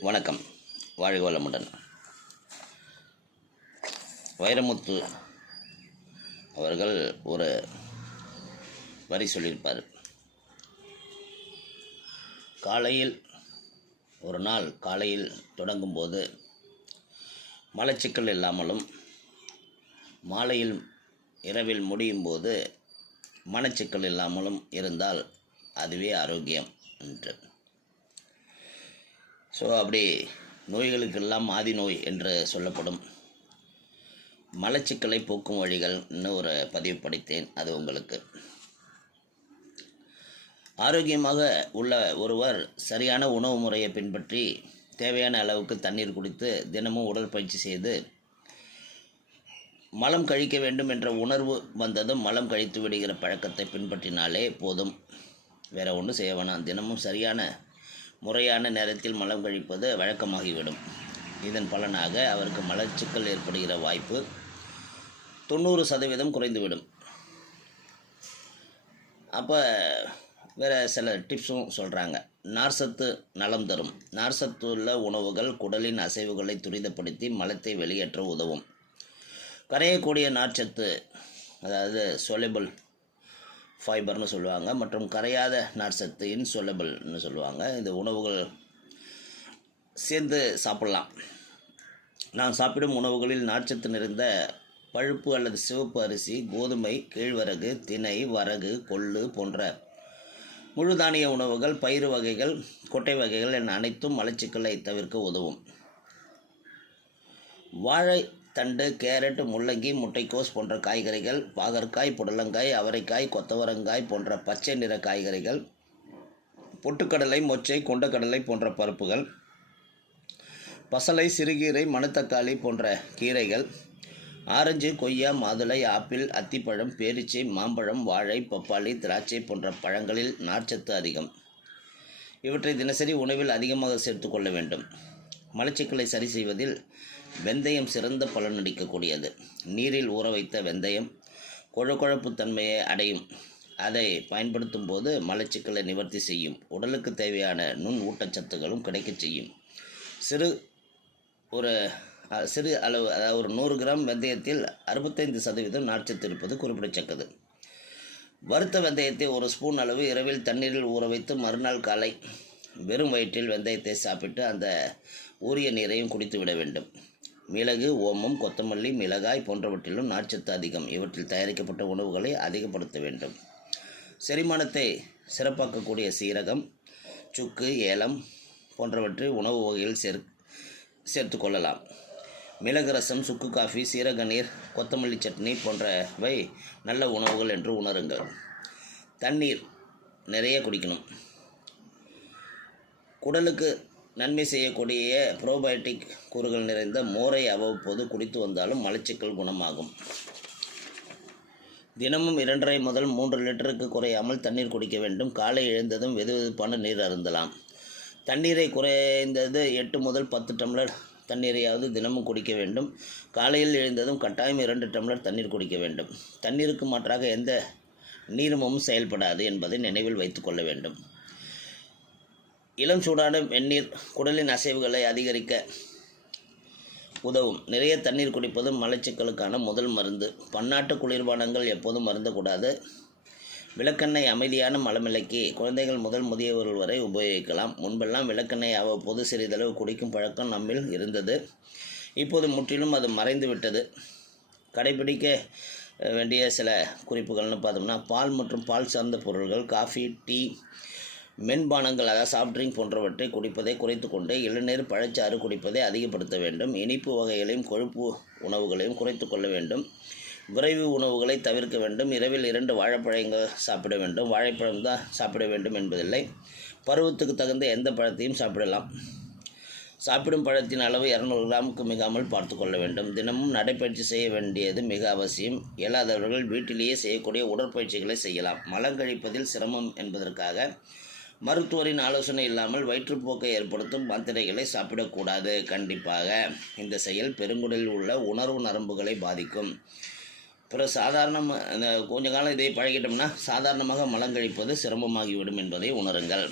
வணக்கம். வாழ்க வளமுடன். வைரமுத்து அவர்கள் ஒரு வரி சொல்லியிருப்பார். காலையில் ஒரு நாள் காலையில் தொடங்கும்போது மலச்சிக்கல் இல்லாமலும் மாலையில் இரவில் முடியும் போது மனச்சிக்கல் இல்லாமலும் இருந்தால் அதுவே ஆரோக்கியம் என்று. ஸோ அப்படி நோய்களுக்கெல்லாம் ஆதி நோய் என்று சொல்லப்படும். மலச்சிக்கலை போக்கும் வழிகள்னு ஒரு பதிவு படித்தேன் அது உங்களுக்கு. ஆரோக்கியமாக உள்ள ஒருவர் சரியான உணவு முறையை பின்பற்றி தேவையான அளவுக்கு தண்ணீர் குடித்து தினமும் உடற்பயிற்சி செய்து மலம் கழிக்க வேண்டும் என்ற உணர்வு வந்ததும் மலம் கழித்து விடுகிற பழக்கத்தை பின்பற்றினாலே போதும். வேற ஒன்றும் செய்ய வேணாம். தினமும் சரியான முறையான நேரத்தில் மலம் கழிப்பது வழக்கமாகிவிடும். இதன் பலனாக அவருக்கு மலச்சிக்கல் ஏற்படுகிற வாய்ப்பு தொண்ணூறு சதவீதம் குறைந்துவிடும். அப்போ வேறு சில டிப்ஸும் சொல்கிறாங்க நார்சத்து நலம் தரும். நார்சத்து உள்ள உணவுகள் குடலின் அசைவுகளை துரிதப்படுத்தி மலத்தை வெளியேற்ற உதவும். கரையக்கூடிய நார்ச்சத்து அதாவது சொலபிள் ஃபைபர்னு சொல்லுவாங்க. மற்றும் கரையாத நார்ச்சத்து இன்சொலபிள்னு சொல்லுவாங்க. இந்த உணவுகள் சேர்ந்து சாப்பிட்லாம். நான் சாப்பிடும் உணவுகளில் நார்ச்சத்து நிறைந்த பழுப்பு அல்லது சிவப்பு அரிசி கோதுமை கேழ்வரகு தினை வரகு கொள்ளு போன்ற முழு தானிய உணவுகள் பயிறு வகைகள் கொட்டை வகைகள் என அனைத்தும் மலச்சிக்கலை தவிர்க்க உதவும். வாழை தண்டு கேரட் முள்ளங்கி முட்டைக்கோஸ் போன்ற காய்கறிகள் பாகற்காய் புடலங்காய் அவரைக்காய் கொத்தவரங்காய் போன்ற பச்சை நிற காய்கறிகள் பொட்டுக்கடலை மொச்சை கொண்டக்கடலை போன்ற பருப்புகள் பசலை சிறுகீரை மணத்தக்காளி போன்ற கீரைகள் ஆரஞ்சு கொய்யா மாதுளை ஆப்பிள் அத்திப்பழம் பேரிச்சை மாம்பழம் வாழை பப்பாளி திராட்சை போன்ற பழங்களில் நார்ச்சத்து அதிகம். இவற்றை தினசரி உணவில் அதிகமாக சேர்த்து கொள்ள வேண்டும். மலச்சிக்கலை சரி செய்வதில் வெந்தயம் சிறந்த பலனளிக்கக்கூடியது நீரில் ஊற வைத்த வெந்தயம் கொழக்கொழப்பு தன்மையை அடையும். அதை பயன்படுத்தும் போது மலச்சிக்கலை நிவர்த்தி செய்யும். உடலுக்கு தேவையான நுண் ஊட்டச்சத்துகளும் கிடைக்கச் செய்யும். சிறு ஒரு சிறு அளவு அதாவது ஒரு நூறு கிராம் வெந்தயத்தில் அறுபத்தைந்து சதவீதம் நார்ச்சத்து இருப்பது குறிப்பிடத்தக்கது. வறுத்த வெந்தயத்தை ஒரு ஸ்பூன் அளவு இரவில் தண்ணீரில் ஊற வைத்து மறுநாள் காலை வெறும் வயிற்றில் வெந்தயத்தை சாப்பிட்டு அந்த ஊறிய நீரையும் குடித்து விட வேண்டும். மிளகு ஓமம் கொத்தமல்லி மிளகாய் போன்றவற்றிலும் நார்ச்சத்து அதிகம். இவற்றில் தயாரிக்கப்பட்ட உணவுகளை அதிகப்படுத்த வேண்டும். செரிமானத்தை சிறப்பாக்கக்கூடிய சீரகம் சுக்கு ஏலம் போன்றவற்றை உணவு வகையில் சேர் சேர்த்து கொள்ளலாம். மிளகு ரசம் சுக்கு காஃபி சீரக நீர் கொத்தமல்லி சட்னி போன்றவை நல்ல உணவுகள் என்று உணருங்கள். தண்ணீர் நிறைய குடிக்கணும். குடலுக்கு நன்மை செய்யக்கூடிய ப்ரோபயோட்டிக் கூறுகள் நிறைந்த மோரை அவ்வப்போது குடித்து வந்தாலும் மலச்சிக்கல் குணமாகும். தினமும் இரண்டரை முதல் மூன்று லிட்டருக்கு குறையாமல் தண்ணீர் குடிக்க வேண்டும். காலை எழுந்ததும் வெதுவெதுப்பான நீர் அருந்தலாம். தண்ணீரை குறைந்தது எட்டு முதல் பத்து டம்ளர் தண்ணீரையாவது தினமும் குடிக்க வேண்டும். காலையில் எழுந்ததும் கட்டாயம் இரண்டு டம்ளர் தண்ணீர் குடிக்க வேண்டும். தண்ணீருக்கு மாற்றாக எந்த நீர்மமும் செயல்படாது என்பதை நினைவில் வைத்துக்கொள்ள வேண்டும். இளம் சூடான வெந்நீர் குடலின் அசைவுகளை அதிகரிக்க உதவும். நிறைய தண்ணீர் குடிப்பது மலச்சிக்கலுக்கான முதல் மருந்து. பன்னாட்டு குளிர்பானங்கள் எப்போதும் மருந்தக்கூடாது. விளக்கெண்ணெய் அமைதியான மலமிளக்கி குழந்தைகள் முதல் முதியவர்கள் வரை உபயோகிக்கலாம். முன்பெல்லாம் விளக்கெண்ணெய் அவ்வப்போது சிறிதளவு குடிக்கும் பழக்கம் நம்மில் இருந்தது. இப்போது முற்றிலும் அது மறைந்து விட்டது கடைபிடிக்க வேண்டிய சில குறிப்புகள்னு பார்த்தோம்னா பால் மற்றும் பால் சார்ந்த பொருள்கள் காஃபி டீ மென்பானங்கள் அதாவது சாஃப்ட் ட்ரிங்க் போன்றவற்றை குடிப்பதை குறைத்து கொண்டு இளநீர் பழச்சாறு குடிப்பதை அதிகப்படுத்த வேண்டும். இனிப்பு வகைகளையும் கொழுப்பு உணவுகளையும் குறைத்து கொள்ள வேண்டும். விரைவு உணவுகளை தவிர்க்க வேண்டும். இரவில் இரண்டு வாழைப்பழங்கள் சாப்பிட வேண்டும். வாழைப்பழம் தான் சாப்பிட வேண்டும் என்பதில்லை. பருவத்துக்கு தகுந்த எந்த பழத்தையும் சாப்பிடலாம். சாப்பிடும் பழத்தின் அளவு இரநூறு கிராமுக்கு மிகாமல் பார்த்து கொள்ள வேண்டும். தினமும் நடைப்பயிற்சி செய்ய வேண்டியது மிக அவசியம். இயலாதவர்கள் வீட்டிலேயே செய்யக்கூடிய உடற்பயிற்சிகளை செய்யலாம். மலம் கழிப்பதில் சிரமம் என்பதற்காக மருத்துவரின் ஆலோசனை இல்லாமல் வயிற்றுப்போக்கை ஏற்படுத்தும் மாத்திரைகளை சாப்பிடக்கூடாது. கண்டிப்பாக இந்த செயல் பெருங்குடலில் உள்ள உணர்வு நரம்புகளை பாதிக்கும். பிறகு சாதாரணமாக இந்த கொஞ்ச காலம் இதை பழகிட்டோம்னா சாதாரணமாக மலங்கழிப்பது சிரமமாகிவிடும் என்பதை உணருங்கள்.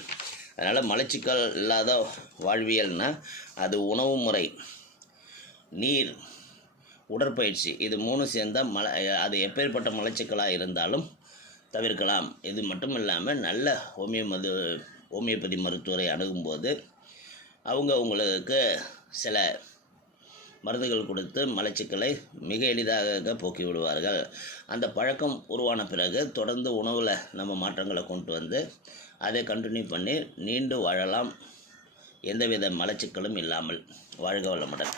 அதனால் மலச்சிக்கல் இல்லாத வாழ்வியல்னா அது உணவு முறை நீர் உடற்பயிற்சி இது மூணு சேர்ந்தால் மல அது எப்பேற்பட்ட மலச்சிக்கலாக இருந்தாலும் தவிர்க்கலாம். இது மட்டும் இல்லாமல் நல்ல ஹோமியோ மது ஹோமியோபதி மருத்துவரை அணுகும்போது அவங்க உங்களுக்கு சில மருந்துகள் கொடுத்து மலச்சிக்கலை மிக எளிதாக போக்கி விடுவார்கள். அந்த பழக்கம் உருவான பிறகு தொடர்ந்து உணவில் நம்ம மாற்றங்களை கொண்டு வந்து அதை கண்டினியூ பண்ணி நீண்டு வாழலாம். எந்தவித மலச்சிக்கலும் இல்லாமல். வாழ்க வளமுடன்.